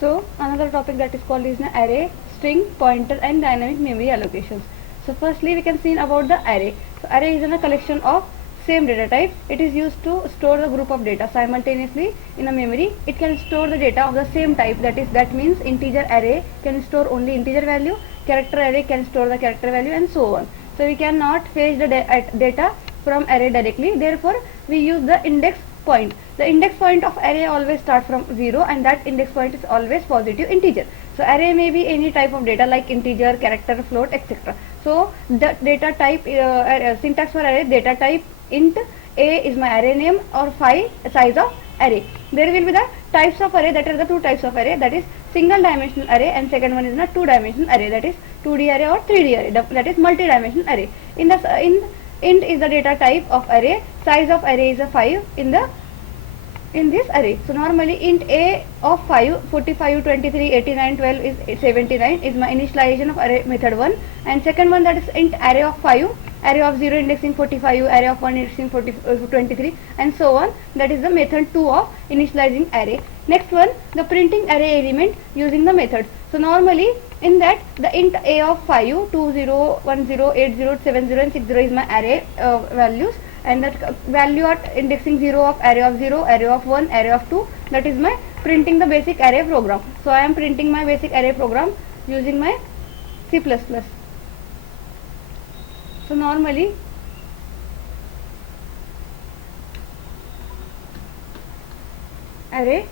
So another topic that is called is an array, string, pointer and dynamic memory allocations. So firstly we can see about the array. So array is a collection of same data type. It is used to store the group of data simultaneously in a memory. It can store the data of the same type, that means integer array can store only integer value, character array can store the character value and so on. So we cannot fetch the data from array directly, therefore we use the index point. The index point of array always start from 0 and that index point is always positive integer. So array may be any type of data like integer, character, float, etc. So the data type, syntax for array, data type int a is my array name or phi size of array. There will be the types of array, that are the two types of array, that is single dimensional array and second one is the two dimensional array, that is 2D array or 3D array, that is multi-dimensional array. In int is the data type of array, size of array is a 5 in this array. So normally int a of 5, 45, 23, 89, 12 is 79 is my initialization of array method 1, and second one, that is int array of 5, array of 0 indexing 45, array of 1 indexing 23 and so on, that is the method 2 of initializing array. Next one, the printing array element using the method. So normally in that the int a of 5, 20, 10, 80, 70 and 60 is my array values, and that value at indexing 0 of array of 0, array of 1, array of 2, that is my printing the basic array program. So I am printing my basic array program using my C++. So normally array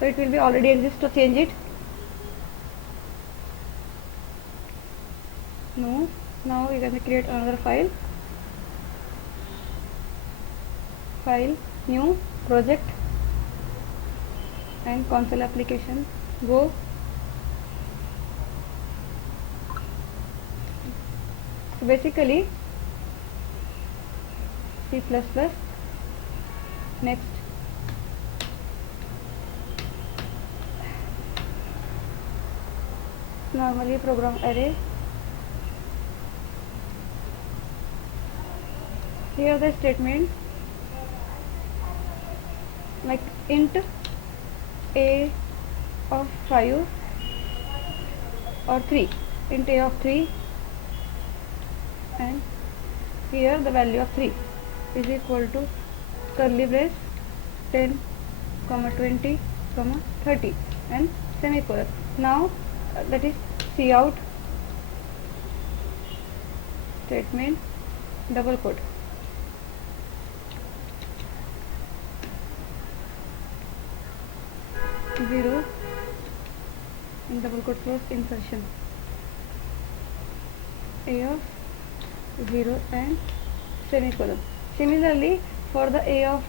so it will be already exist, to change it. No, now we are going to create another file, new project and console application, go. So basically C++, next normally program array. Here the statement like int a of 5 or 3, int a of 3, and here the value of 3 is equal to curly brace 10, 20, 30 and semicolon. Now that is cout statement, double quote, zero in double quote close insertion a of 0 and semicolon. Similarly for the a of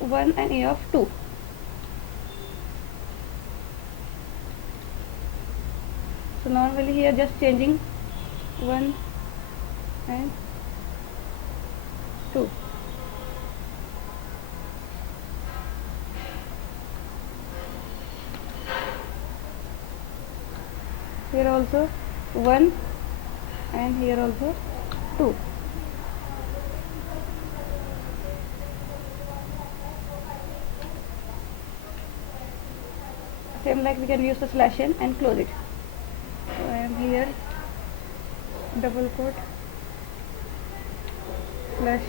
1 and a of 2. So normally here just changing 1 and 2. Here also 1 and here also 2. Same like we can use the slash n and close it. So I am here double quote slash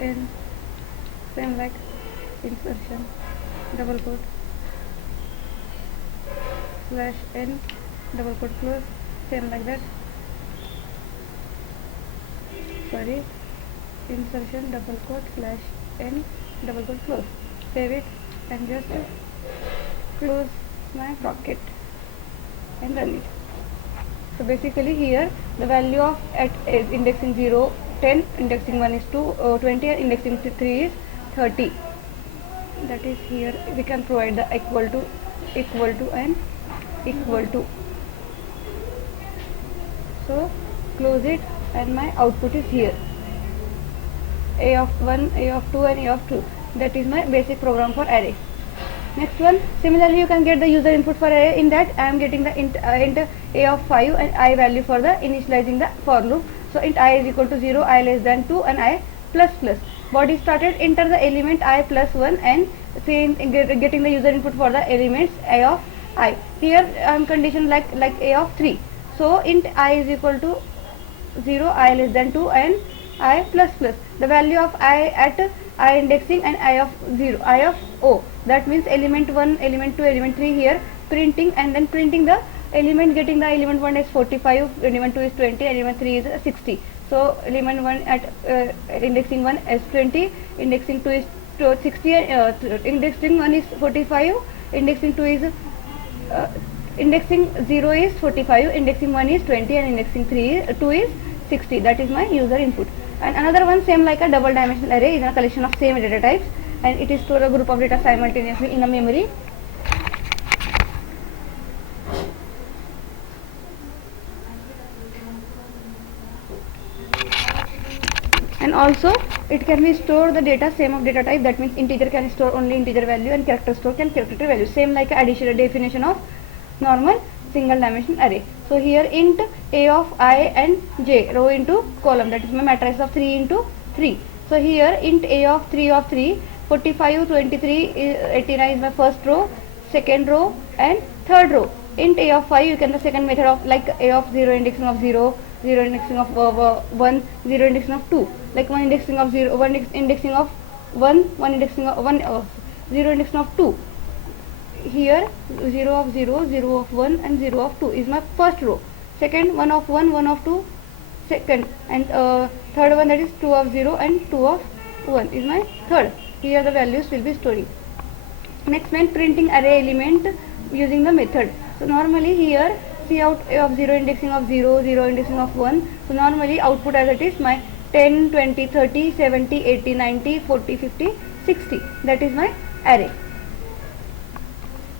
n, same like insertion double quote slash n double quote close, same like that. Sorry, insertion double quote slash n double quote close. Save it and just close my bracket and run it. So basically here the value of at is indexing 0 10, indexing 1 is 2 20 and indexing 3 is 30. That is here we can provide the equal to and equal to. So close it and my output is here, a of 1, a of 2 and a of 2. That is my basic program for array. Next one, similarly you can get the user input for array. In that I am getting the int a of 5 and I value for the initializing the for loop. So int I is equal to 0, I less than 2 and I plus plus. Body started, enter the element I plus 1 and getting the user input for the elements I of I. Here condition like A of 3. So int I is equal to 0, I less than 2 and I plus plus. The value of I at I indexing and I of 0, I of O. That means element 1, element 2, element 3 here printing, and then printing the element, getting the element 1 is 45, element 2 is 20, element 3 is 60. So element 1 at indexing 1 is 20, indexing 2 is 60, indexing 1 is 45, indexing 2 is indexing 0 is 45, indexing 1 is 20 and indexing 2 is 60. That is my user input. And another one same like a double dimensional array is a collection of same data types, and it is store a group of data simultaneously in a memory. And also it can be store the data same of data type. That means integer can store only integer value and character store can character value, same like additional definition of normal single dimensional array. So here int a of I and j row into column, that is my matrix of 3 into 3. So here int a of 3, 45, 23, 89 is my first row, second row and third row. Int a of 5, you can the second method of like a of 0 indexing of 0, 0 indexing of 1, 0 indexing of 2, like 1 indexing of 0, 1 indexing of 1, 1 indexing of 1, 0 indexing of 2. Here 0 of 0, 0 of 1 and 0 of 2 is my first row. Second 1 of 1, 1 of 2, second, and third one, that is 2 of 0 and 2 of 1 is my third. Here the values will be storing. Next one, printing array element using the method. So normally here see out of 0 indexing of 0, 0 indexing of 1. So normally output as it is my 10, 20, 30, 70, 80, 90, 40, 50, 60. That is my array.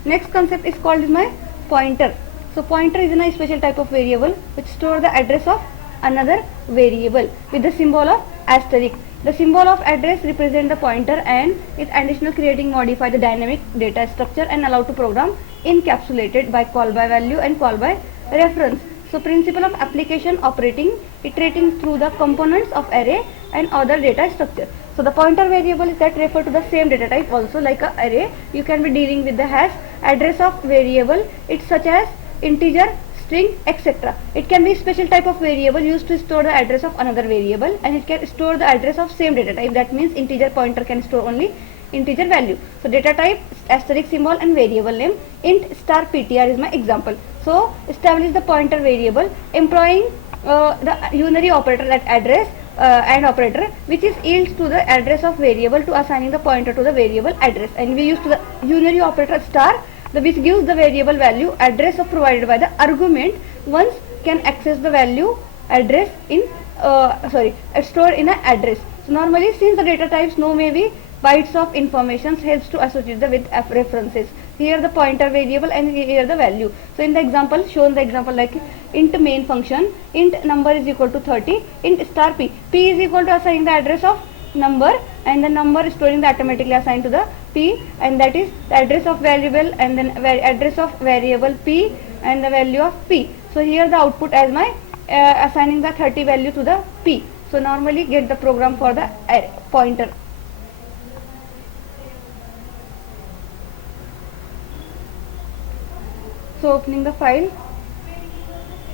Next concept is called is my pointer. So pointer is a special type of variable which store the address of another variable with the symbol of asterisk. The symbol of address represent the pointer and is additional creating modify the dynamic data structure and allow to program encapsulated by call by value and call by reference. So principle of application operating iterating through the components of array and other data structure. So the pointer variable is that refer to the same data type also like a array. You can be dealing with the hash address of variable. It's such as integer, string, etc. It can be special type of variable used to store the address of another variable, and it can store the address of same data type. That means integer pointer can store only integer value. So data type, asterisk symbol and variable name. Int star ptr is my example. So establish the pointer variable employing the unary operator at address and operator which is yields to the address of variable to assigning the pointer to the variable address, and we use to the unary operator star which gives the variable value address of provided by the argument once can access the value address in stored in an address. So normally since the data types no may be bytes of information helps to associate the with references. Here the pointer variable and here the value. So in the example shown the example like int main function, int number is equal to 30, int star p is equal to assigning the address of number and the number is storing the automatically assigned to the p, and that is the address of variable and then address of variable p and the value of p. So here the output as my assigning the 30 value to the p. So normally get the program for the pointer. So opening the file,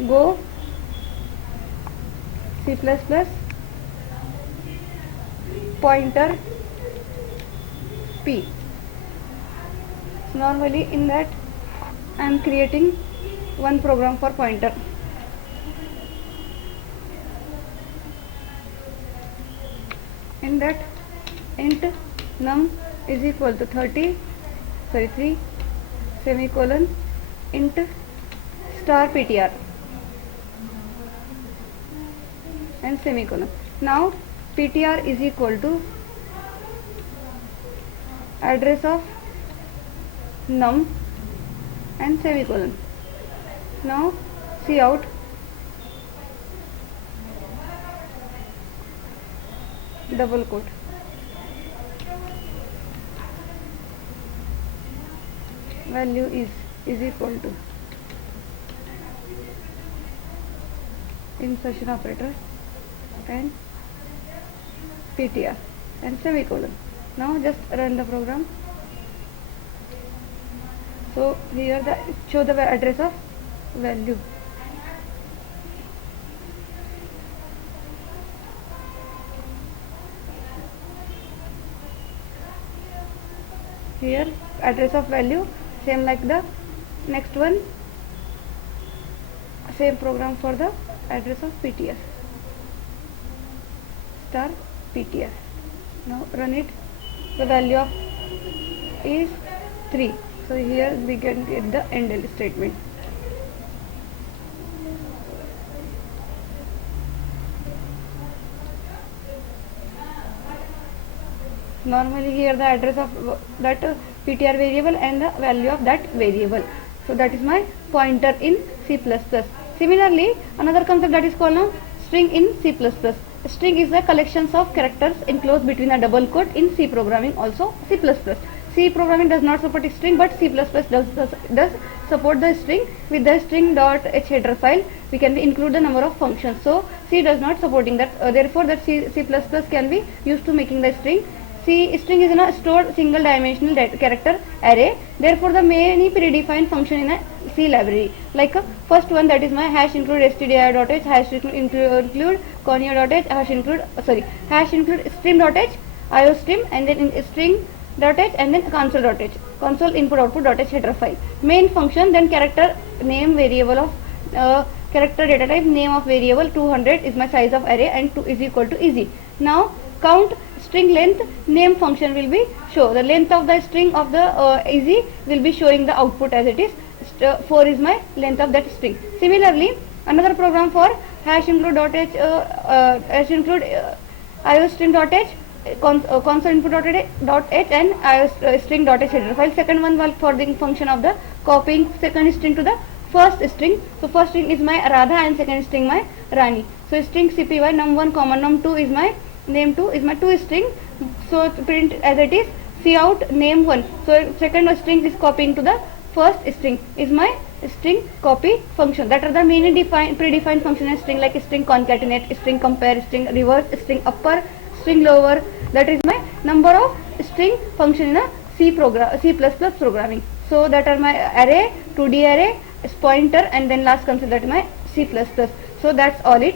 go C++ pointer p. So normally in that I am creating one program for pointer. In that int num is equal to 3 semicolon int star ptr and semicolon. Now ptr is equal to address of num and semicolon. Now see out double quote. Value is equal to insertion operator and ptr and semicolon. Now just run the program. So here the show the address of value. Here address of value same like the next one, same program for the address of ptr star ptr. Now run it. The value of is 3. So here we can get the end statement. Normally here the address of that ptr variable and the value of that variable. So that is my pointer in C++. Similarly, another concept that is called now string in C++. String is the collections of characters enclosed between a double quote in C programming, also C++. C programming does not support string, but C++ does support the string. With the string.h header file, we can include the number of functions. So C does not supporting that. Therefore, that C++ can be used to making the string. String is in a stored single dimensional character array. Therefore, the many predefined function in a C library, like first one, that is my hash include stdio.h, hash include conio.h, hash include stream.h, iostream, and then in string.h, and then console.h, console input output.h header file. Main function, then character name variable of character data type, name of variable 200 is my size of array, and 2 is equal to easy. Now count string length, name function will be show the length of the string of the easy will be showing the output as it is. 4 is my length of that string. Similarly, another program for hash include.h, hash include iostream.h, console input.h and iostring.h header file. Second one for the function of the copying second string to the first string. So first string is my Radha and second string my Rani. So string cpy num1 comma num2 is my name 2 is my 2 string. So print as it is cout name 1. So second string is copying to the first string is my string copy function. That are the many predefined function in string, like string concatenate, string compare, string reverse, string upper, string lower. That is my number of string function in a C programming. So that are my array, 2D array, pointer, and then last concept that is my C++. So that's all it.